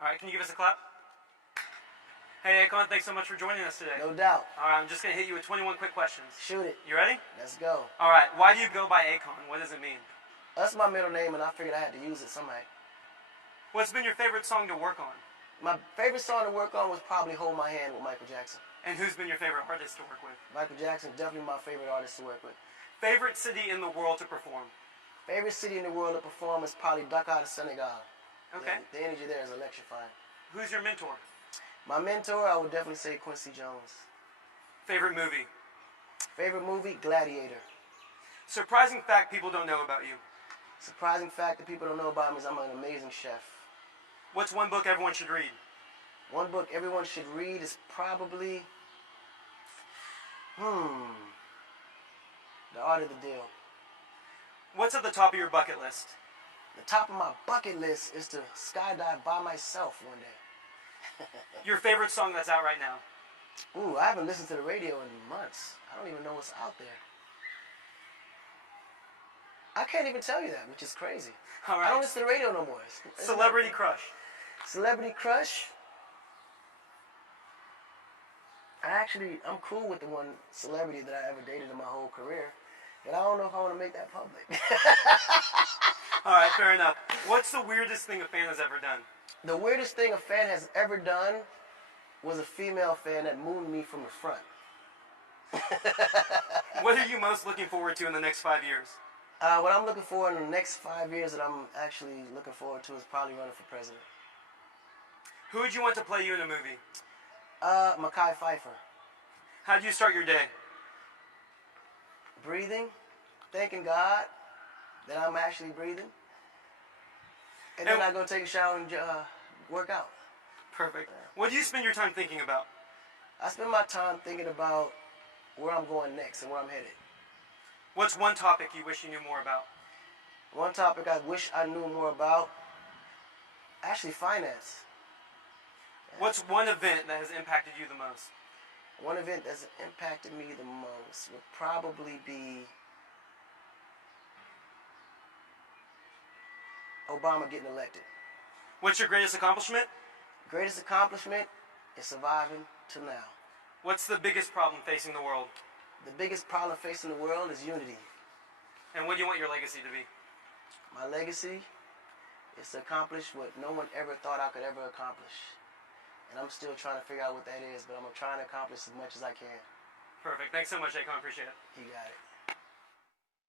All right, can you give us a clap? Hey, Akon, thanks so much for joining us today. No doubt. All right, I'm just going to hit you with 21 quick questions. Shoot it. You ready? Let's go. All right, why do you go by Akon? What does it mean? That's my middle name, and I figured I had to use it somehow. What's been your favorite song to work on? My favorite song to work on was probably Hold My Hand with Michael Jackson. And who's been your favorite artist to work with? Michael Jackson, definitely my favorite artist to work with. Favorite city in the world to perform? Favorite city in the world to perform is probably Dakar, Senegal. Okay. The energy there is electrifying. Who's your mentor? My mentor, I would definitely say Quincy Jones. Favorite movie? Favorite movie, Gladiator. Surprising fact people don't know about you? Surprising fact that people don't know about me is I'm an amazing chef. What's one book everyone should read? One book everyone should read is probably, The Art of the Deal. What's at the top of your bucket list? The top of my bucket list is to skydive by myself one day. Your favorite song that's out right now? Ooh, I haven't listened to the radio in months. I don't even know what's out there. I can't even tell you that, which is crazy. All right. I don't listen to the radio no more. Celebrity crush? Celebrity crush? I'm cool with the one celebrity that I ever dated in my whole career, but I don't know if I want to make that public. All right, fair enough. What's the weirdest thing a fan has ever done? The weirdest thing a fan has ever done was a female fan that mooned me from the front. What are you most looking forward to in the next 5 years? What I'm looking for in the next 5 years that I'm actually looking forward to is probably running for president. Who would you want to play you in a movie? Mekhi Phifer. How do you start your day? Breathing, thanking God that I'm actually breathing. And then I go take a shower and work out. Perfect. What do you spend your time thinking about? I spend my time thinking about where I'm going next and where I'm headed. What's one topic you wish you knew more about? One topic I wish I knew more about, actually finance. What's one event that has impacted you the most? One event that's impacted me the most would probably be Obama getting elected. What's your greatest accomplishment? Greatest accomplishment is surviving to now. What's the biggest problem facing the world? The biggest problem facing the world is unity. And what do you want your legacy to be? My legacy is to accomplish what no one ever thought I could ever accomplish. And I'm still trying to figure out what that is, but I'm trying to accomplish as much as I can. Perfect. Thanks so much, Akon. Appreciate it. You got it.